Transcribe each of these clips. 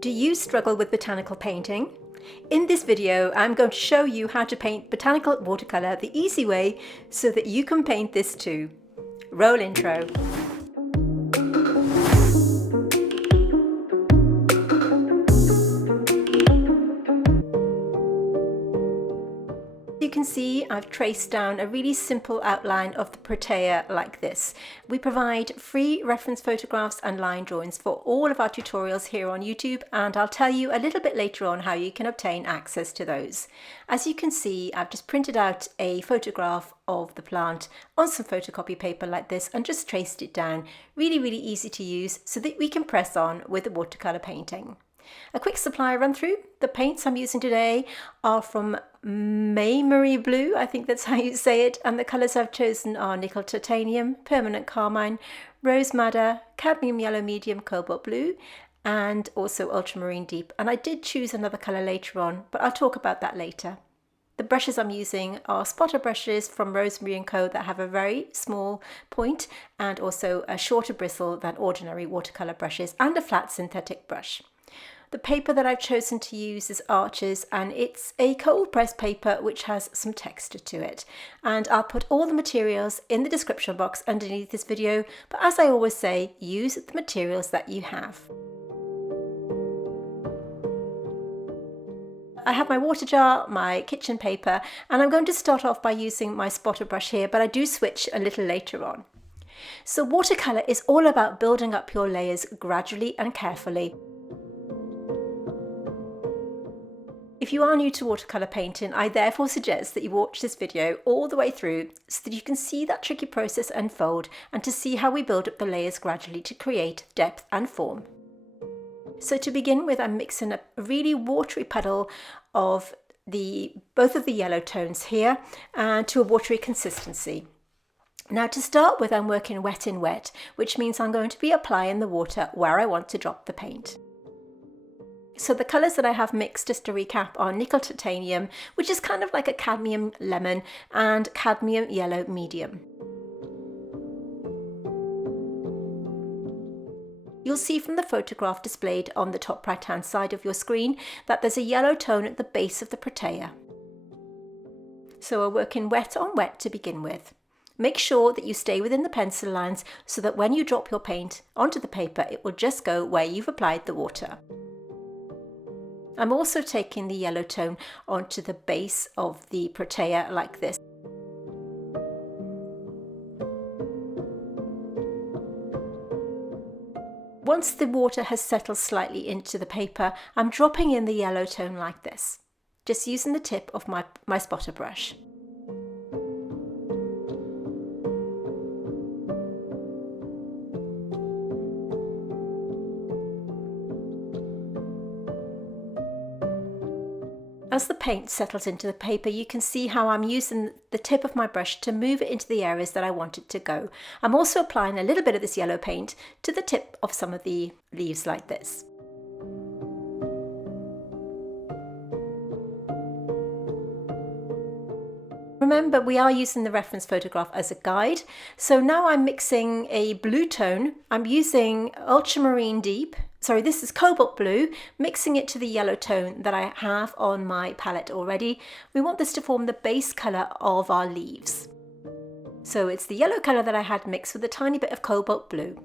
Do you struggle with botanical painting? In this video, I'm going to show you how to paint botanical watercolour the easy way so that you can paint this too. Roll intro. You can see I've traced down a really simple outline of the protea like this. We provide free reference photographs and line drawings for all of our tutorials here on YouTube, and I'll tell you a little bit later on how you can obtain access to those. As you can see, I've just printed out a photograph of the plant on some photocopy paper like this and just traced it down. Really easy to use so that we can press on with the watercolour painting. A quick supply run through. The paints I'm using today are from Maimeri blue, I think that's how you say it, and the colours I've chosen are Nickel titanium, permanent carmine, rose madder, cadmium yellow medium, cobalt blue, and also ultramarine deep. And I did choose another colour later on, but I'll talk about that later. The brushes I'm using are spotter brushes from Rosemary & Co that have a very small point and also a shorter bristle than ordinary watercolour brushes, and a flat synthetic brush. The paper that I've chosen to use is Arches, and it's a cold press paper which has some texture to it. And I'll put all the materials in the description box underneath this video, but as I always say, use the materials that you have. I have my water jar, my kitchen paper, and I'm going to start off by using my spotter brush here, but I do switch a little later on. So watercolour is all about building up your layers gradually and carefully. If you are new to watercolour painting, I therefore suggest that you watch this video all the way through so that you can see that tricky process unfold and to see how we build up the layers gradually to create depth and form. So to begin with, I'm mixing a really watery puddle of both of the yellow tones here to a watery consistency. Now to start with, I'm working wet in wet, which means I'm going to be applying the water where I want to drop the paint. So the colours that I have mixed, just to recap, are Nickel titanium, which is kind of like a cadmium lemon, and cadmium yellow medium. You'll see from the photograph displayed on the top right hand side of your screen that there's a yellow tone at the base of the protea. So we're working wet on wet to begin with. Make sure that you stay within the pencil lines so that when you drop your paint onto the paper, it will just go where you've applied the water. I'm also taking the yellow tone onto the base of the protea like this. Once the water has settled slightly into the paper, I'm dropping in the yellow tone like this, just using the tip of my spotter brush. As the paint settles into the paper, you can see how I'm using the tip of my brush to move it into the areas that I want it to go. I'm also applying a little bit of this yellow paint to the tip of some of the leaves like this. Remember, we are using the reference photograph as a guide. So now I'm mixing a blue tone. I'm using ultramarine deep. Sorry, this is cobalt blue, mixing it to the yellow tone that I have on my palette already. We want this to form the base colour of our leaves. So it's the yellow colour that I had mixed with a tiny bit of cobalt blue.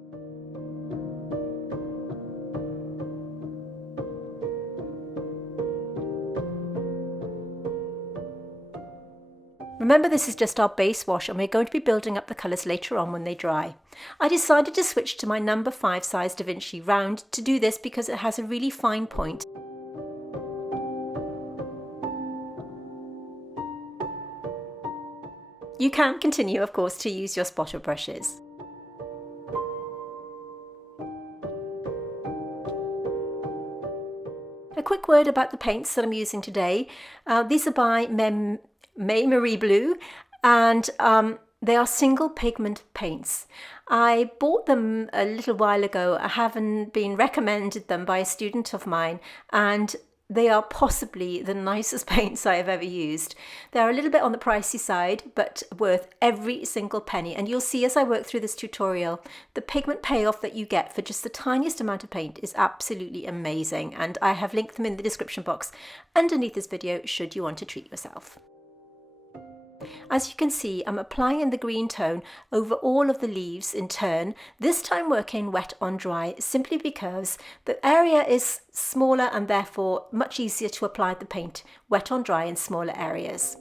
Remember, this is just our base wash and we're going to be building up the colours later on when they dry. I decided to switch to my number 5 size Da Vinci round to do this because it has a really fine point. You can continue, of course, to use your spotter brushes. A quick word about the paints that I'm using today. These are by Maimeri blue, and they are single pigment paints. I bought them a little while ago. I haven't been recommended them by a student of mine, and they are possibly the nicest paints I have ever used. They're a little bit on the pricey side, but worth every single penny. And you'll see as I work through this tutorial, the pigment payoff that you get for just the tiniest amount of paint is absolutely amazing. And I have linked them in the description box underneath this video should you want to treat yourself. As you can see, I'm applying the green tone over all of the leaves in turn, this time working wet on dry, simply because the area is smaller and therefore much easier to apply the paint wet on dry in smaller areas.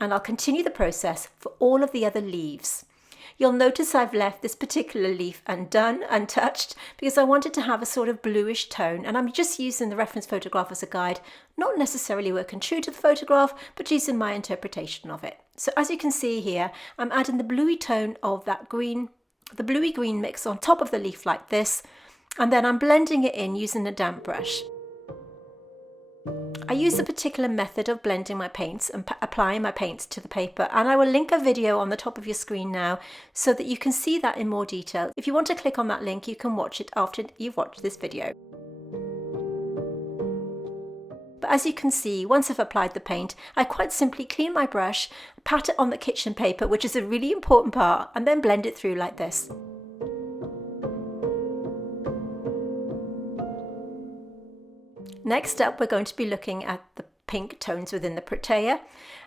And I'll continue the process for all of the other leaves. You'll notice I've left this particular leaf undone, untouched, because I wanted to have a sort of bluish tone, and I'm just using the reference photograph as a guide, not necessarily working true to the photograph, but using my interpretation of it. So as you can see here, I'm adding the bluey tone of that green, the bluey green mix on top of the leaf like this, and then I'm blending it in using a damp brush. I use a particular method of blending my paints and applying my paints to the paper, and I will link a video on the top of your screen now so that you can see that in more detail. If you want to click on that link, you can watch it after you've watched this video. But as you can see, once I've applied the paint, I quite simply clean my brush, pat it on the kitchen paper, which is a really important part, and then blend it through like this. Next up, we're going to be looking at the pink tones within the protea,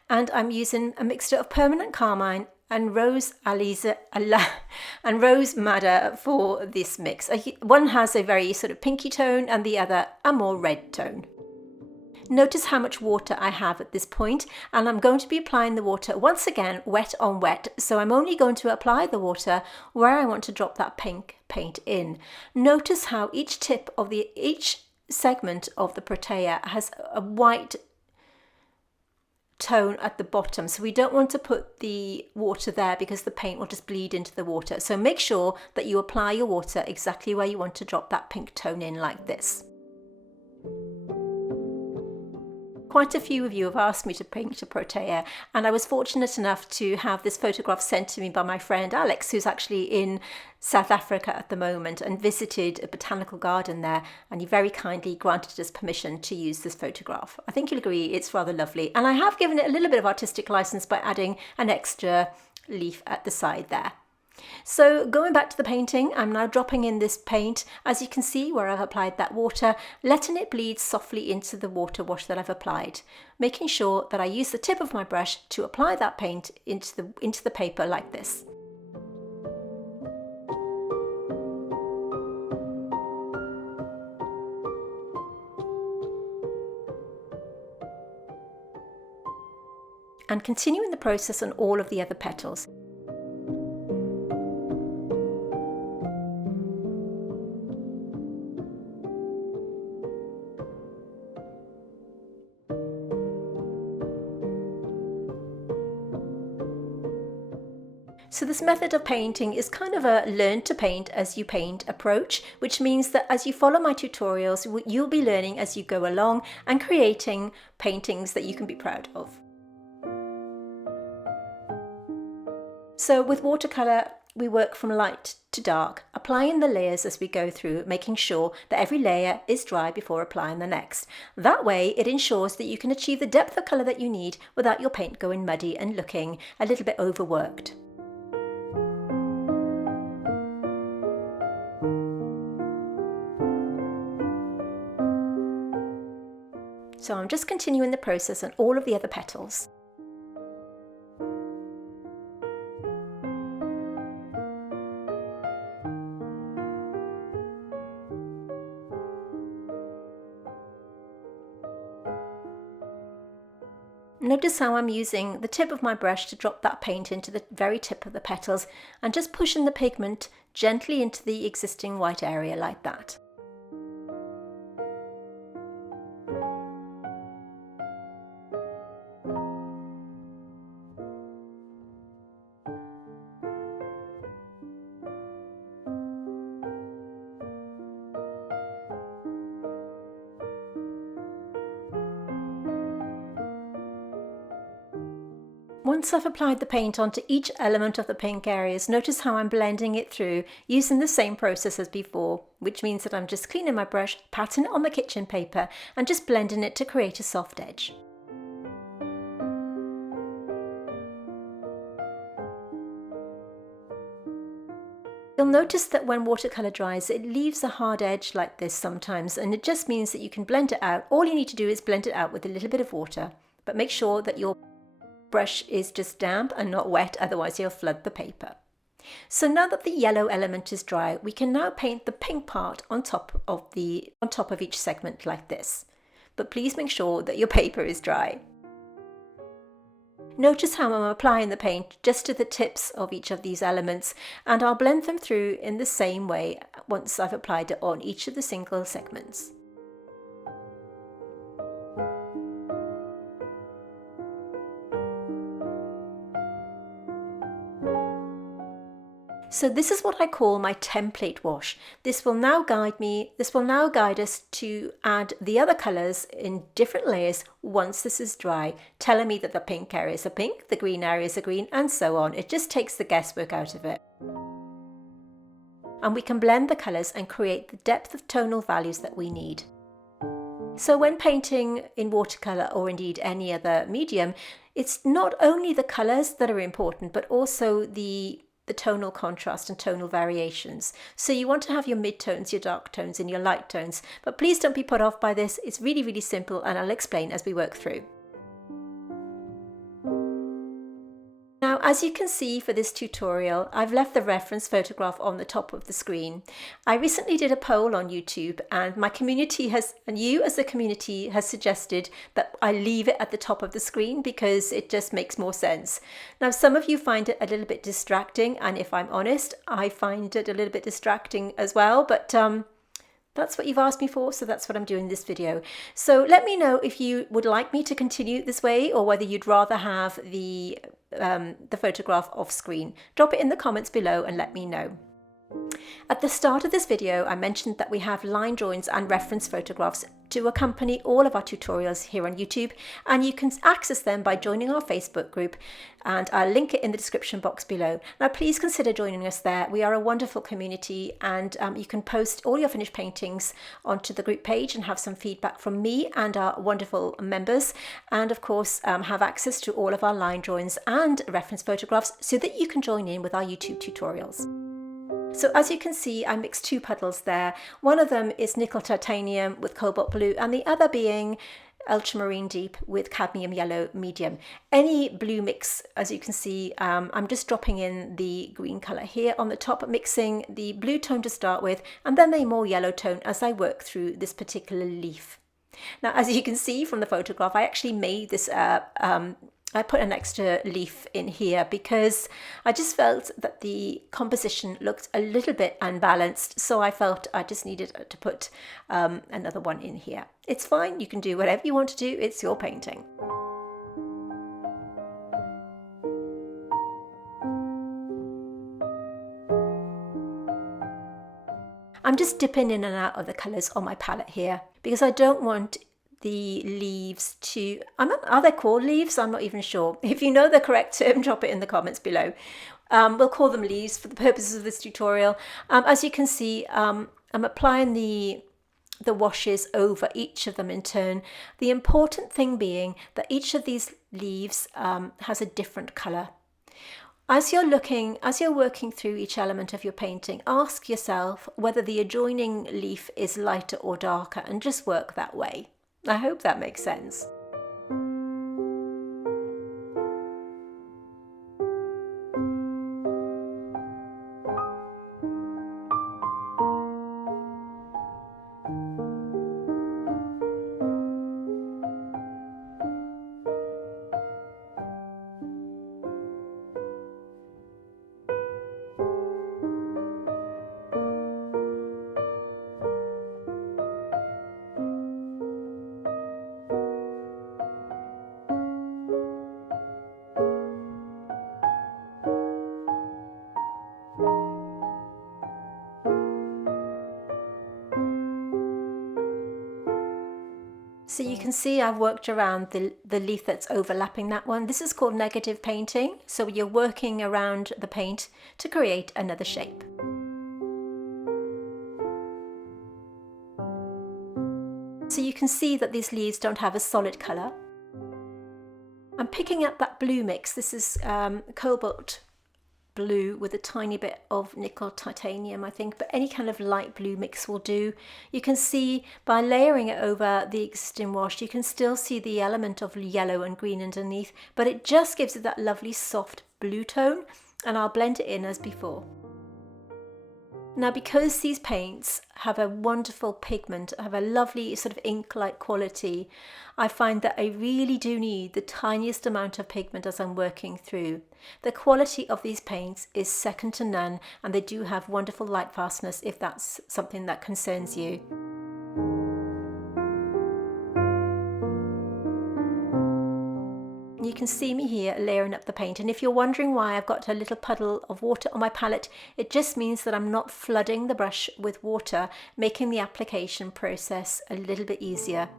and I'm using a mixture of permanent carmine and rose and rose madder for this mix. One has a very sort of pinky tone and the other a more red tone. Notice how much water I have at this point, and I'm going to be applying the water once again wet on wet, so I'm only going to apply the water where I want to drop that pink paint in. Notice how each segment of the protea has a white tone at the bottom, so we don't want to put the water there because the paint will just bleed into the water. So make sure that you apply your water exactly where you want to drop that pink tone in like this. Quite a few of you have asked me to paint a protea, and I was fortunate enough to have this photograph sent to me by my friend Alex, who's actually in South Africa at the moment and visited a botanical garden there, and he very kindly granted us permission to use this photograph. I think you'll agree it's rather lovely, and I have given it a little bit of artistic license by adding an extra leaf at the side there. So going back to the painting, I'm now dropping in this paint, as you can see where I've applied that water, letting it bleed softly into the water wash that I've applied, making sure that I use the tip of my brush to apply that paint into the paper like this. And continuing the process on all of the other petals. So this method of painting is kind of a learn to paint as you paint approach, which means that as you follow my tutorials, you'll be learning as you go along and creating paintings that you can be proud of. So with watercolour, we work from light to dark, applying the layers as we go through, making sure that every layer is dry before applying the next. That way it ensures that you can achieve the depth of colour that you need without your paint going muddy and looking a little bit overworked. So I'm just continuing the process on all of the other petals. Notice how I'm using the tip of my brush to drop that paint into the very tip of the petals and just pushing the pigment gently into the existing white area like that. Once I've applied the paint onto each element of the pink areas, notice how I'm blending it through using the same process as before, which means that I'm just cleaning my brush, patting it on the kitchen paper and just blending it to create a soft edge. You'll notice that when watercolour dries, it leaves a hard edge like this sometimes, and it just means that you can blend it out. All you need to do is blend it out with a little bit of water, but make sure that your brush is just damp and not wet, otherwise you'll flood the paper. So now that the yellow element is dry, we can now paint the pink part on top of each segment like this. But please make sure that your paper is dry. Notice how I'm applying the paint just to the tips of each of these elements, and I'll blend them through in the same way once I've applied it on each of the single segments. So this is what I call my template wash. This will now guide us to add the other colours in different layers once this is dry, telling me that the pink areas are pink, the green areas are green, and so on. It just takes the guesswork out of it. And we can blend the colours and create the depth of tonal values that we need. So when painting in watercolour or indeed any other medium, it's not only the colours that are important, but also the tonal contrast and tonal variations. So you want to have your mid-tones, your dark tones and your light tones, but please don't be put off by this. It's really, really simple, and I'll explain as we work through. Now, as you can see for this tutorial, I've left the reference photograph on the top of the screen. I recently did a poll on YouTube, and my community and you as a community has suggested that I leave it at the top of the screen because it just makes more sense. Now, some of you find it a little bit distracting, and if I'm honest, I find it a little bit distracting as well, but that's what you've asked me for, so that's what I'm doing in this video. So let me know if you would like me to continue this way, or whether you'd rather have the photograph off screen. Drop it in the comments below and let me know. At the start of this video, I mentioned that we have line drawings and reference photographs to accompany all of our tutorials here on YouTube, and you can access them by joining our Facebook group, and I'll link it in the description box below. Now please consider joining us there. We are a wonderful community, and you can post all your finished paintings onto the group page and have some feedback from me and our wonderful members, and of course have access to all of our line drawings and reference photographs so that you can join in with our YouTube tutorials. So as you can see, I mixed two puddles there. One of them is Nickel Titanium with Cobalt Blue, and the other being Ultramarine Deep with Cadmium Yellow Medium. Any blue mix, as you can see, I'm just dropping in the green colour here on the top, mixing the blue tone to start with, and then the more yellow tone as I work through this particular leaf. Now, as you can see from the photograph, I actually made this I put an extra leaf in here because I just felt that the composition looked a little bit unbalanced, so I felt I just needed to put another one in here. It's fine, you can do whatever you want to do, it's your painting. I'm just dipping in and out of the colours on my palette here because I don't want the leaves to, are they called leaves? I'm not even sure. If you know the correct term, drop it in the comments below. We'll call them leaves for the purposes of this tutorial. As you can see, I'm applying the washes over each of them in turn. The important thing being that each of these leaves has a different colour. As you're working through each element of your painting, ask yourself whether the adjoining leaf is lighter or darker, and just work that way. I hope that makes sense. So you can see I've worked around the leaf that's overlapping that one. This is called negative painting. So you're working around the paint to create another shape. So you can see that these leaves don't have a solid colour. I'm picking up that blue mix. This is Cobalt blue with a tiny bit of nickel titanium, I think, but any kind of light blue mix will do. You can see by layering it over the existing wash, you can still see the element of yellow and green underneath, but it just gives it that lovely soft blue tone, and I'll blend it in as before. Now, because these paints have a wonderful pigment, have a lovely sort of ink-like quality, I find that I really do need the tiniest amount of pigment as I'm working through. The quality of these paints is second to none, and they do have wonderful light fastness if that's something that concerns you. You can see me here layering up the paint, and if you're wondering why I've got a little puddle of water on my palette, it just means that I'm not flooding the brush with water, making the application process a little bit easier.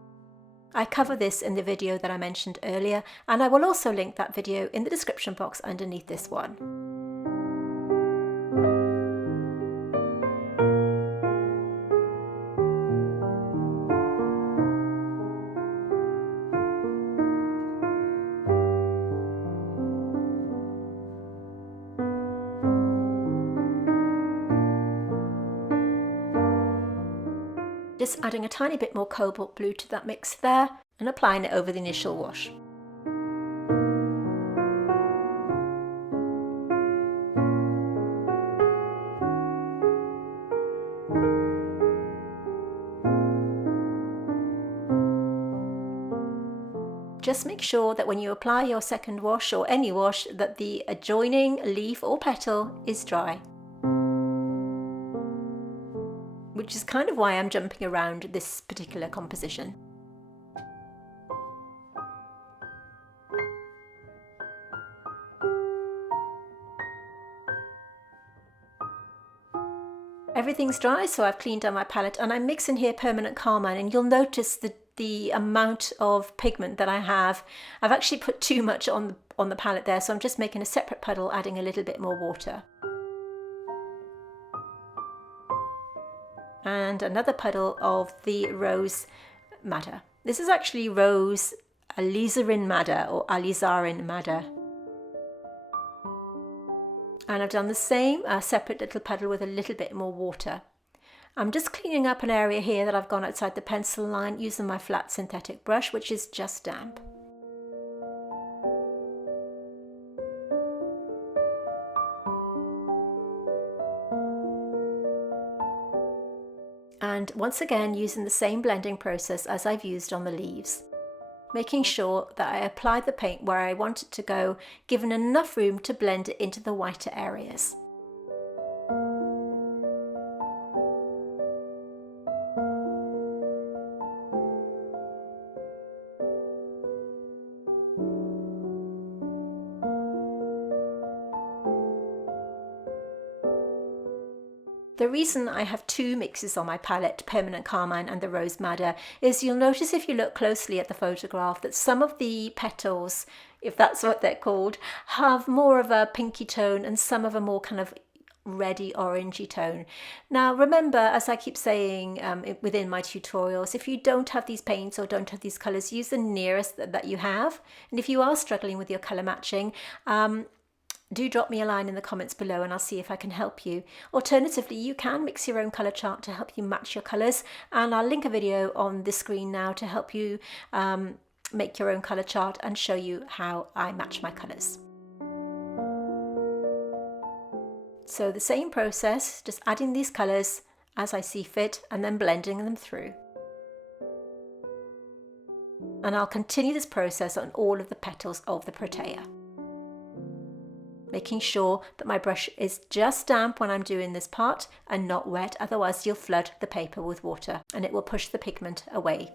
I cover this in the video that I mentioned earlier, and I will also link that video in the description box underneath this one. Just adding a tiny bit more cobalt blue to that mix there and applying it over the initial wash. Just make sure that when you apply your second wash or any wash that the adjoining leaf or petal is dry. Which is kind of why I'm jumping around this particular composition. Everything's dry, so I've cleaned down my palette, and I'm mixing here Permanent Carmine, and you'll notice the amount of pigment that I have. I've actually put too much on the palette there, so I'm just making a separate puddle, adding a little bit more water. And another puddle of the rose madder. This is actually rose Alizarin madder or Alizarin madder. And I've done the same, a separate little puddle with a little bit more water. I'm just cleaning up an area here that I've gone outside the pencil line using my flat synthetic brush, which is just damp. And once again using the same blending process as I've used on the leaves, making sure that I apply the paint where I want it to go, given enough room to blend it into the whiter areas. The reason I have two mixes on my palette, Permanent Carmine and the Rose Madder, is you'll notice if you look closely at the photograph that some of the petals, if that's what they're called, have more of a pinky tone and some of a more kind of reddy orangey tone. Now remember, as I keep saying within my tutorials, if you don't have these paints or don't have these colours, use the nearest that you have. And if you are struggling with your colour matching, do drop me a line in the comments below and I'll see if I can help you. Alternatively, you can mix your own colour chart to help you match your colours, and I'll link a video on the screen now to help you make your own colour chart and show you how I match my colours. So the same process, just adding these colours as I see fit and then blending them through. And I'll continue this process on all of the petals of the protea, making sure that my brush is just damp when I'm doing this part and not wet, otherwise you'll flood the paper with water and it will push the pigment away.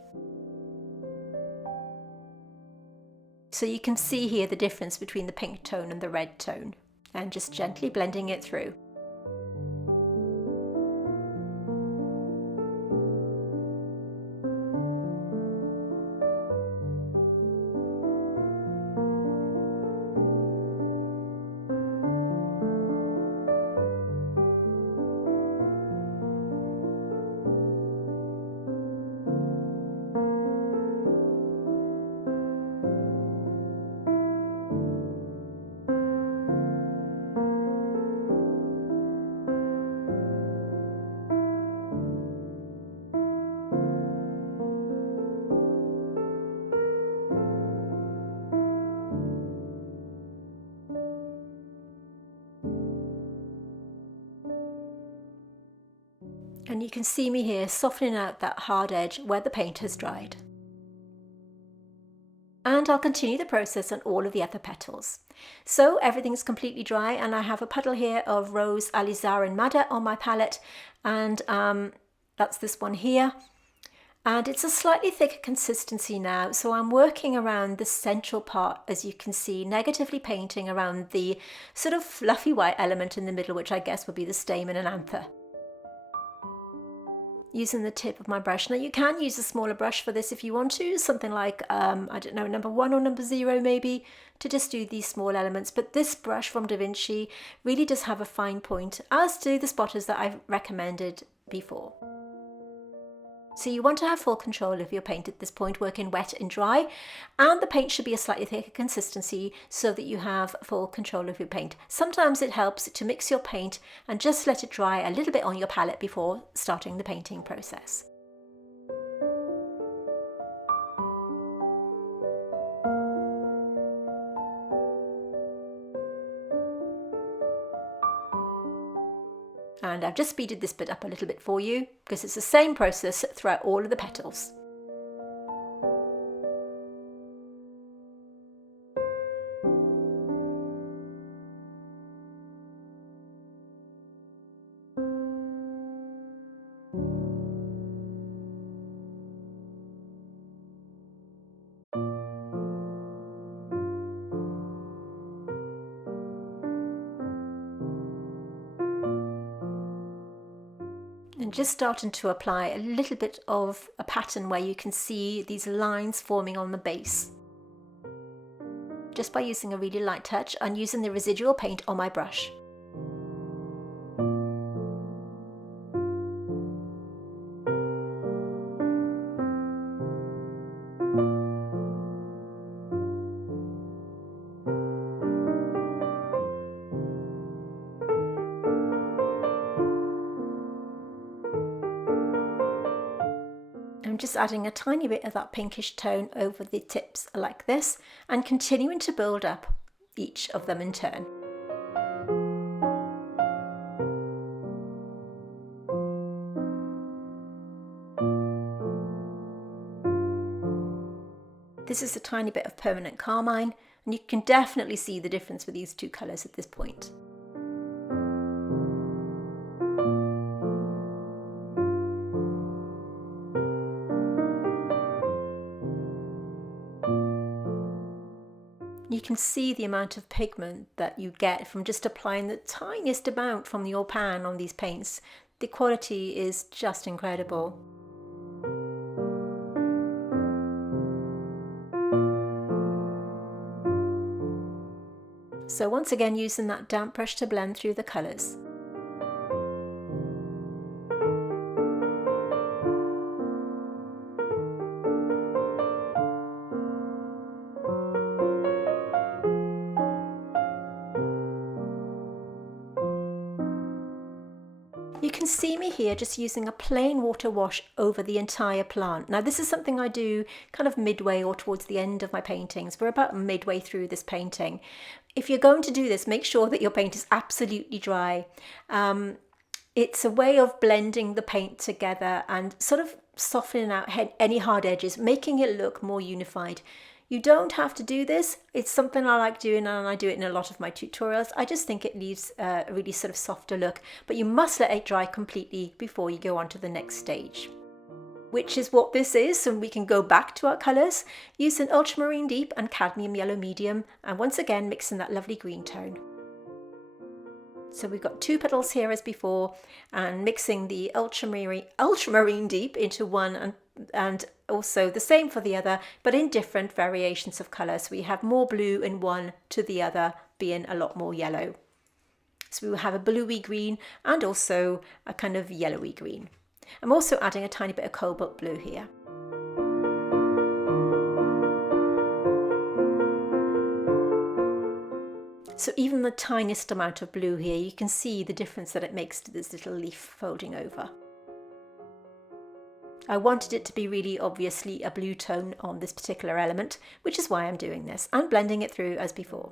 So you can see here the difference between the pink tone and the red tone, and just gently blending it through. And you can see me here softening out that hard edge where the paint has dried. And I'll continue the process on all of the other petals. So everything's completely dry, and I have a puddle here of Rose Alizarin Madder on my palette, and that's this one here. And it's a slightly thicker consistency now, so I'm working around the central part, as you can see, negatively painting around the sort of fluffy white element in the middle, which I guess would be the stamen and anther. Using the tip of my brush. Now you can use a smaller brush for this if you want to, something like, I don't know, number 1 or number 0 maybe, to just do these small elements. But this brush from Vinci really does have a fine point, as do the spotters that I've recommended before. So you want to have full control of your paint at this point, working wet and dry, and the paint should be a slightly thicker consistency so that you have full control of your paint. Sometimes it helps to mix your paint and just let it dry a little bit on your palette before starting the painting process. And I've just speeded this bit up a little bit for you because it's the same process throughout all of the petals. And just starting to apply a little bit of a pattern where you can see these lines forming on the base. Just by using a really light touch and using the residual paint on my brush. I'm just adding a tiny bit of that pinkish tone over the tips like this, and continuing to build up each of them in turn. This is a tiny bit of permanent Carmine, and you can definitely see the difference with these two colours at this point. You can see the amount of pigment that you get from just applying the tiniest amount from your pan on these paints. The quality is just incredible. So once again, using that damp brush to blend through the colours. You can see me here just using a plain water wash over the entire plant. Now this is something I do kind of midway or towards the end of my paintings. We're about midway through this painting. If you're going to do this, make sure that your paint is absolutely dry. It's a way of blending the paint together and sort of softening out any hard edges, making it look more unified. You don't have to do this. It's something I like doing, and I do it in a lot of my tutorials. I just think it leaves a really sort of softer look, but you must let it dry completely before you go on to the next stage, which is what this is. So we can go back to our colours using Ultramarine Deep and Cadmium Yellow Medium, and once again mixing that lovely green tone. So we've got two petals here as before, and mixing the Ultramarine Deep into one, and also the same for the other, but in different variations of colour. So we have more blue in one to the other being a lot more yellow. So we will have a bluey green and also a kind of yellowy green. I'm also adding a tiny bit of cobalt blue here. So even the tiniest amount of blue here, you can see the difference that it makes to this little leaf folding over. I wanted it to be really obviously a blue tone on this particular element, which is why I'm doing this, and blending it through as before.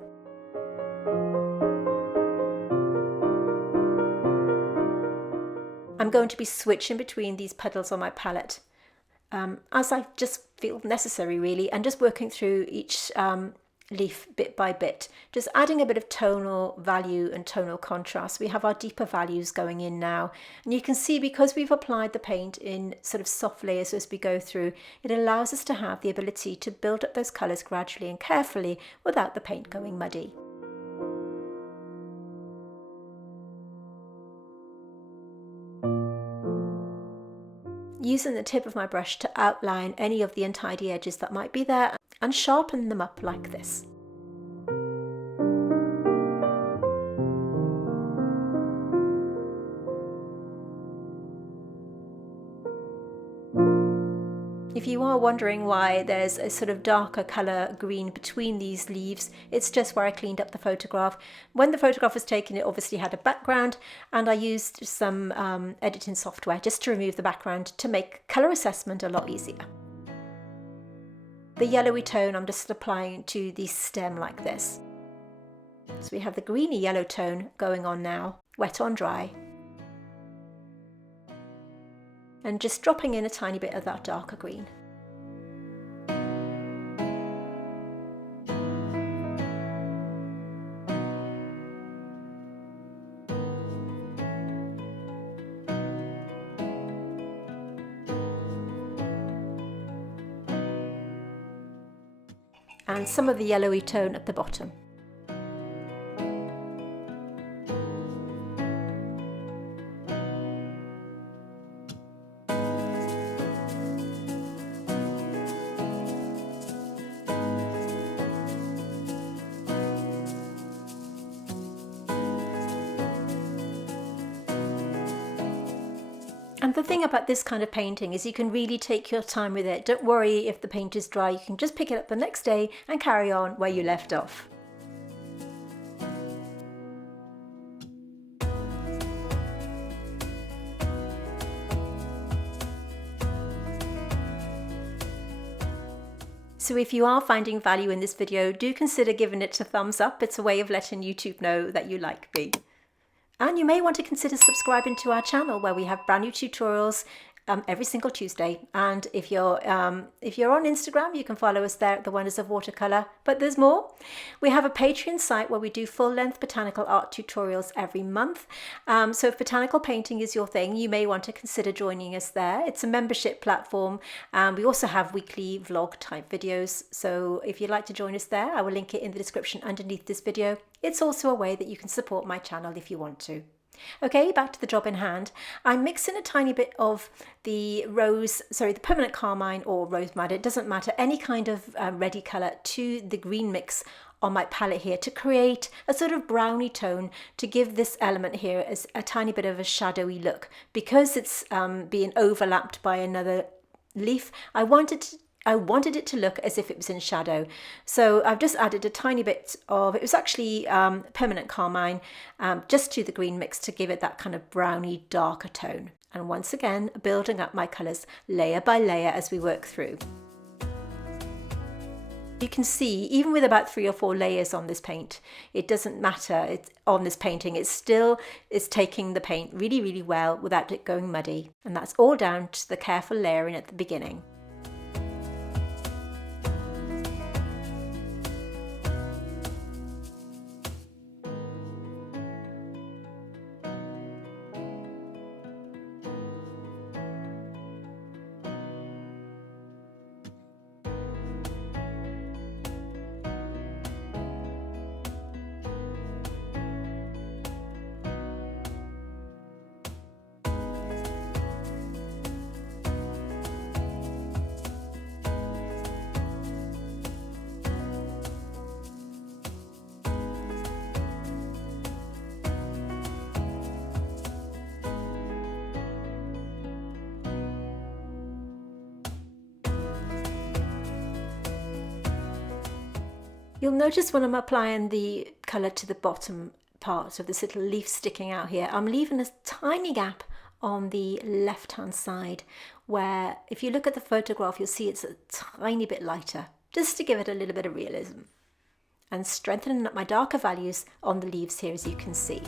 I'm going to be switching between these petals on my palette as I just feel necessary, really, and just working through each leaf bit by bit, just adding a bit of tonal value and tonal contrast. We have our deeper values going in now, and you can see because we've applied the paint in sort of soft layers as we go through, it allows us to have the ability to build up those colours gradually and carefully without the paint going muddy. Using the tip of my brush to outline any of the untidy edges that might be there and sharpen them up like this. If you are wondering why there's a sort of darker colour green between these leaves, it's just where I cleaned up the photograph. When the photograph was taken, it obviously had a background, and I used some editing software just to remove the background to make colour assessment a lot easier. The yellowy tone I'm just applying to the stem like this. So we have the greeny yellow tone going on now, wet on dry. And just dropping in a tiny bit of that darker green. And some of the yellowy tone at the bottom. And the thing about this kind of painting is you can really take your time with it. Don't worry if the paint is dry, you can just pick it up the next day and carry on where you left off. So if you are finding value in this video, do consider giving it a thumbs up. It's a way of letting YouTube know that you like me. And you may want to consider subscribing to our channel where we have brand new tutorials every single Tuesday. And if you're on Instagram, you can follow us there at The Wonders of Watercolour. But there's more. We have a Patreon site where we do full-length botanical art tutorials every month. So if botanical painting is your thing, you may want to consider joining us there. It's a membership platform. We also have weekly vlog type videos. So if you'd like to join us there, I will link it in the description underneath this video. It's also a way that you can support my channel if you want to. Okay, back to the job in hand. I'm mixing a tiny bit of the the permanent carmine or rose madder, it doesn't matter, any kind of reddy colour to the green mix on my palette here to create a sort of browny tone to give this element here as a tiny bit of a shadowy look. Because it's being overlapped by another leaf, I wanted it to look as if it was in shadow. So I've just added a tiny bit of, it was actually permanent carmine, just to the green mix to give it that kind of browny, darker tone. And once again, building up my colours layer by layer as we work through. You can see, even with about 3 or 4 layers on this paint, it doesn't matter, it's on this painting, it still is taking the paint really, really well without it going muddy. And that's all down to the careful layering at the beginning. You'll notice when I'm applying the colour to the bottom part of this little leaf sticking out here, I'm leaving a tiny gap on the left hand side where if you look at the photograph you'll see it's a tiny bit lighter, just to give it a little bit of realism, and strengthening up my darker values on the leaves here, as you can see.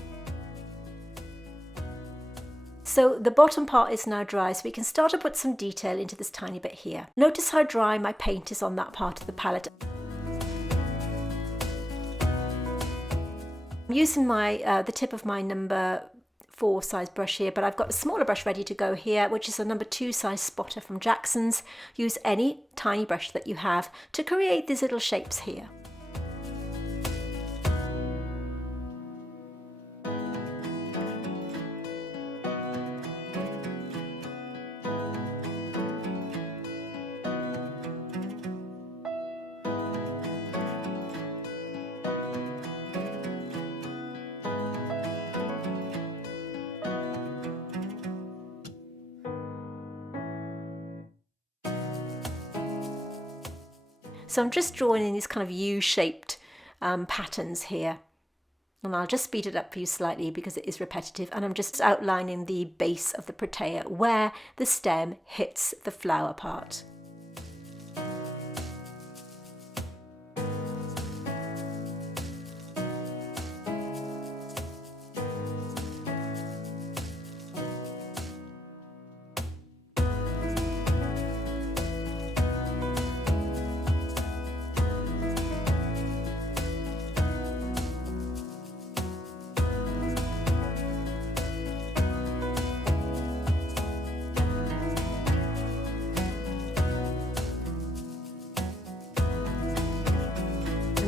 So the bottom part is now dry, so we can start to put some detail into this tiny bit here. Notice how dry my paint is on that part of the palette. I'm using the tip of my number 4 size brush here, but I've got a smaller brush ready to go here, which is a number 2 size spotter from Jackson's. Use any tiny brush that you have to create these little shapes here. So I'm just drawing in these kind of U-shaped patterns here. And I'll just speed it up for you slightly because it is repetitive. And I'm just outlining the base of the protea where the stem hits the flower part.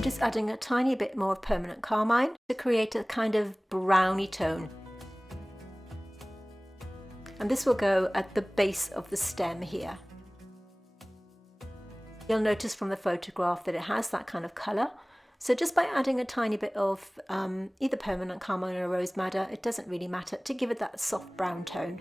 Just adding a tiny bit more of permanent carmine to create a kind of browny tone. And this will go at the base of the stem here. You'll notice from the photograph that it has that kind of colour. So just by adding a tiny bit of either permanent carmine or rose madder, it doesn't really matter, to give it that soft brown tone.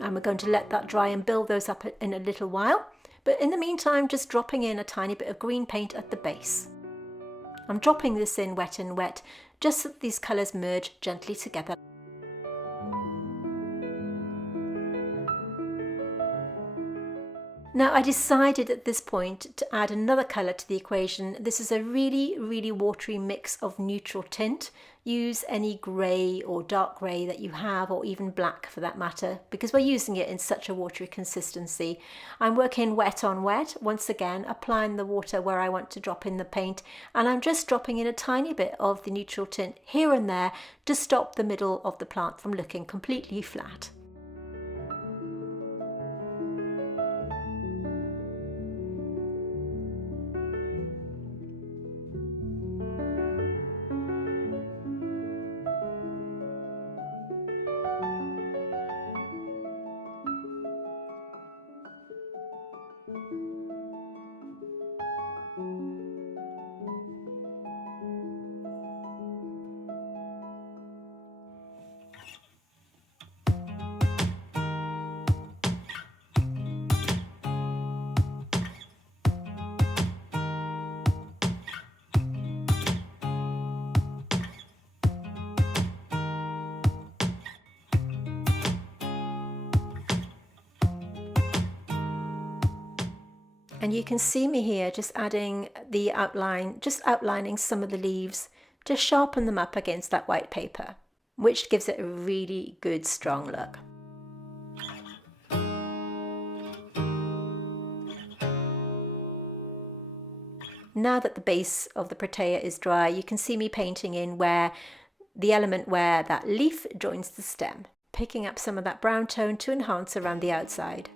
And we're going to let that dry and build those up in a little while. But in the meantime, just dropping in a tiny bit of green paint at the base. I'm dropping this in wet and wet, just so that these colours merge gently together. Now I decided at this point to add another colour to the equation. This is a really watery mix of neutral tint. Use any grey or dark grey that you have, or even black for that matter, because we're using it in such a watery consistency. I'm working wet on wet, once again applying the water where I want to drop in the paint, and I'm just dropping in a tiny bit of the neutral tint here and there to stop the middle of the plant from looking completely flat. And you can see me here just adding the outline, just outlining some of the leaves to sharpen them up against that white paper, which gives it a really good strong look. Now that the base of the protea is dry, you can see me painting in where the element where that leaf joins the stem, picking up some of that brown tone to enhance around the outside.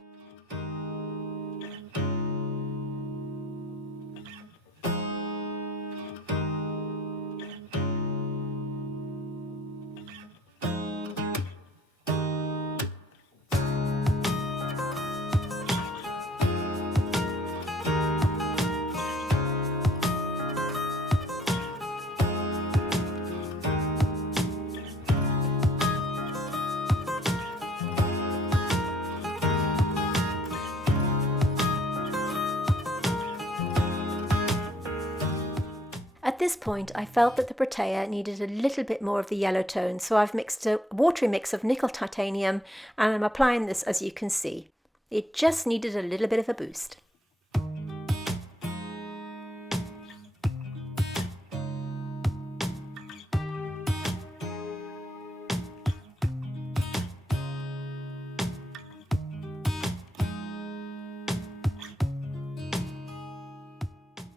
At this point, I felt that the protea needed a little bit more of the yellow tone, so I've mixed a watery mix of nickel titanium, and I'm applying this as you can see. It just needed a little bit of a boost.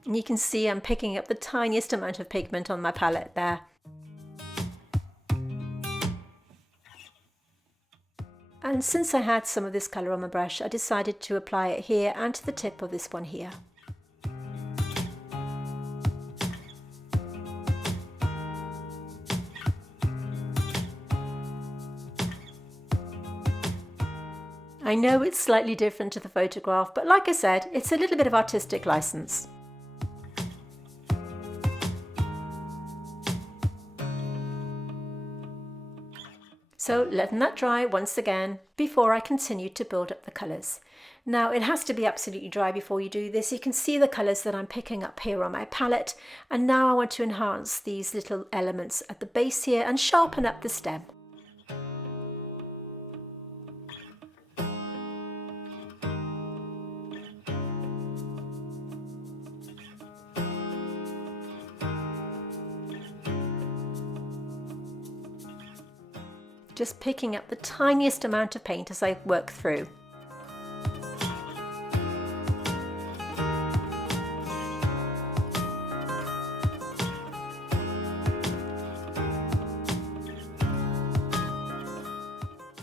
And you can see I'm picking up the tiniest amount of pigment on my palette there. And since I had some of this colour on my brush, I decided to apply it here and to the tip of this one here. I know it's slightly different to the photograph, but like I said, it's a little bit of artistic license. So letting that dry once again before I continue to build up the colours. Now it has to be absolutely dry before you do this. You can see the colours that I'm picking up here on my palette, and now I want to enhance these little elements at the base here and sharpen up the stem. Just picking up the tiniest amount of paint as I work through.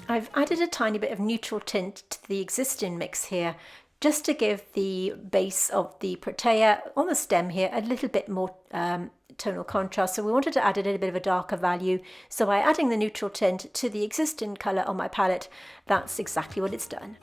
I've added a tiny bit of neutral tint to the existing mix here, just to give the base of the protea on the stem here a little bit more tonal contrast. So we wanted to add a little bit of a darker value. So by adding the neutral tint to the existing colour on my palette, that's exactly what it's done.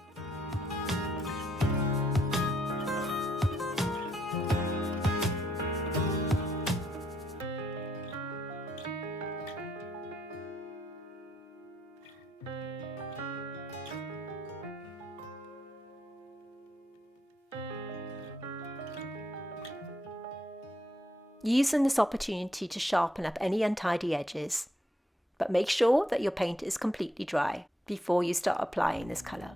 Using this opportunity to sharpen up any untidy edges, but make sure that your paint is completely dry before you start applying this colour.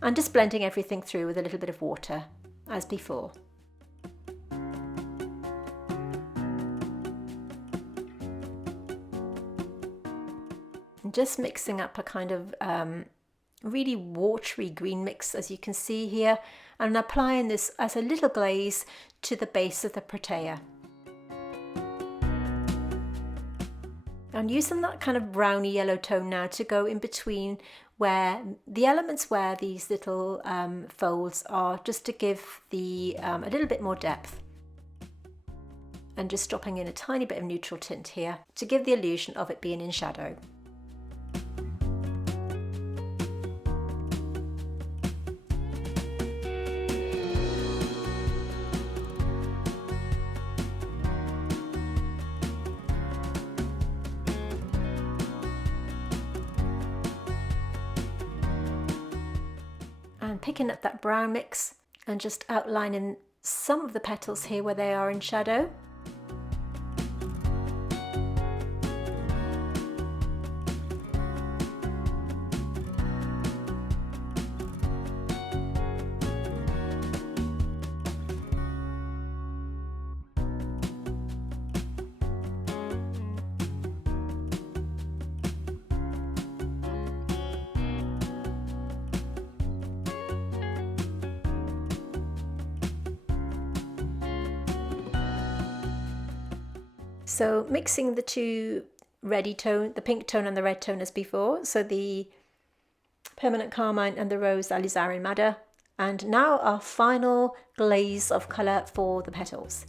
I'm just blending everything through with a little bit of water, as before. Just mixing up a kind of really watery green mix, as you can see here, and applying this as a little glaze to the base of the protea. I'm using that kind of browny yellow tone now to go in between where the elements where these little folds are, just to give the a little bit more depth. And just dropping in a tiny bit of neutral tint here to give the illusion of it being in shadow. And picking up that brown mix and just outlining some of the petals here where they are in shadow. So mixing the two ready tone, the pink tone and the red tone as before, so the Permanent Carmine and the Rose Alizarin Madder, and now our final glaze of colour for the petals.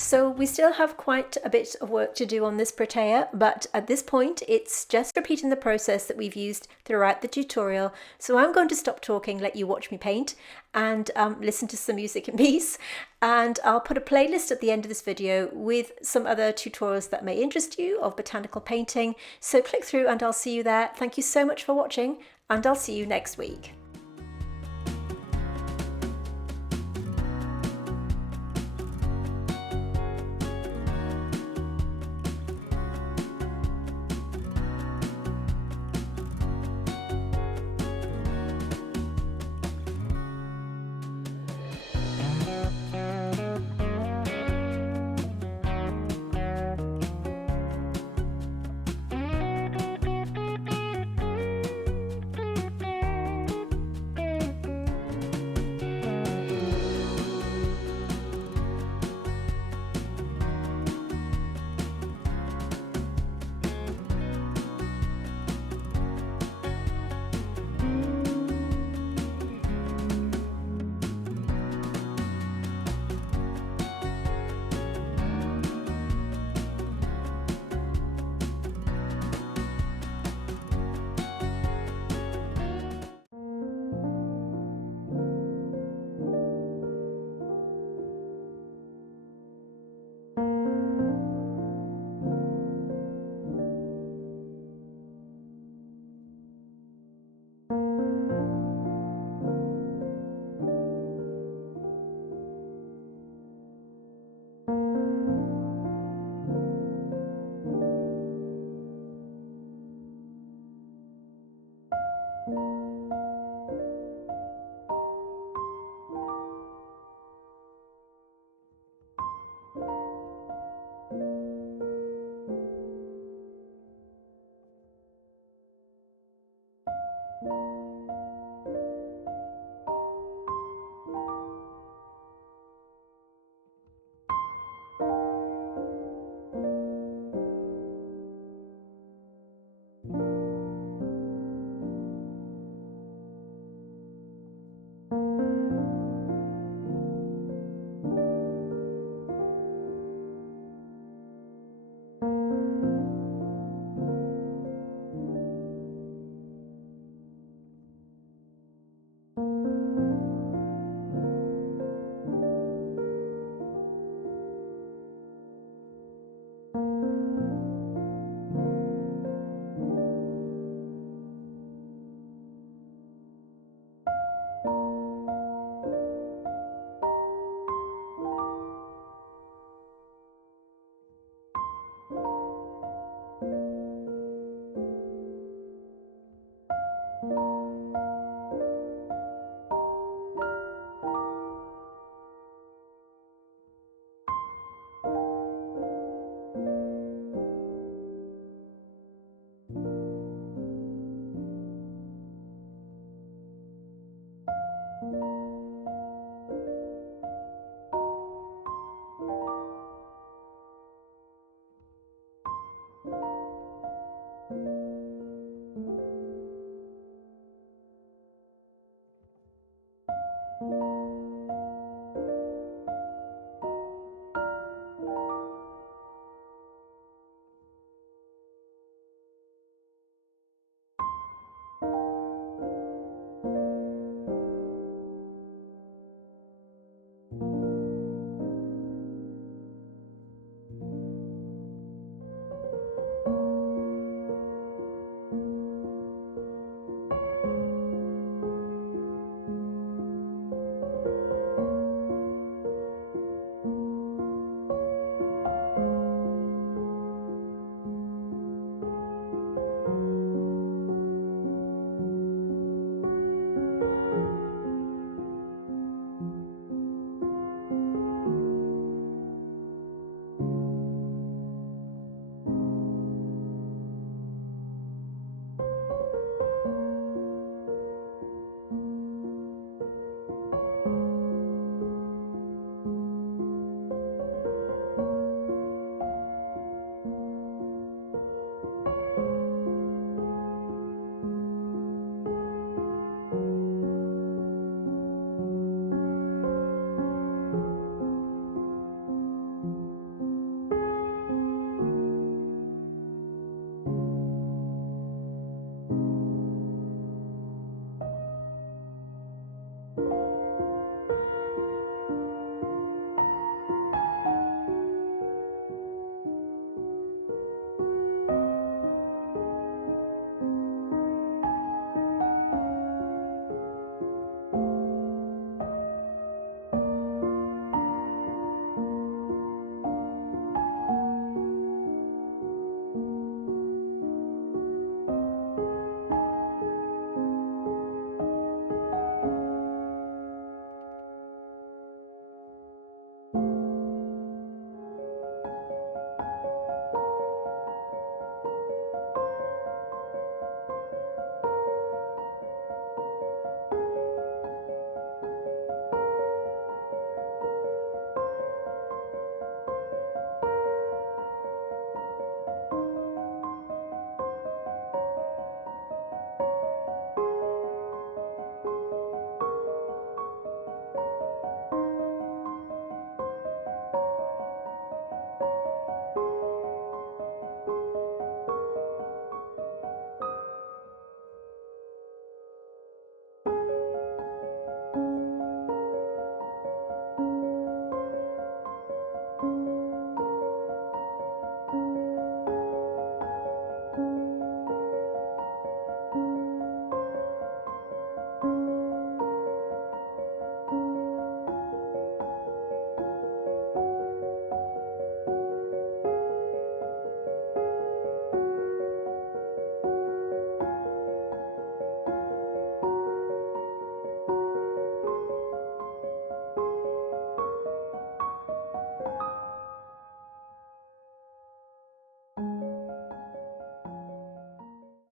So we still have quite a bit of work to do on this protea, but at this point it's just repeating the process that we've used throughout the tutorial. So I'm going to stop talking, let you watch me paint and listen to some music in peace. And I'll put a playlist at the end of this video with some other tutorials that may interest you of botanical painting. So click through and I'll see you there. Thank you so much for watching, and I'll see you next week.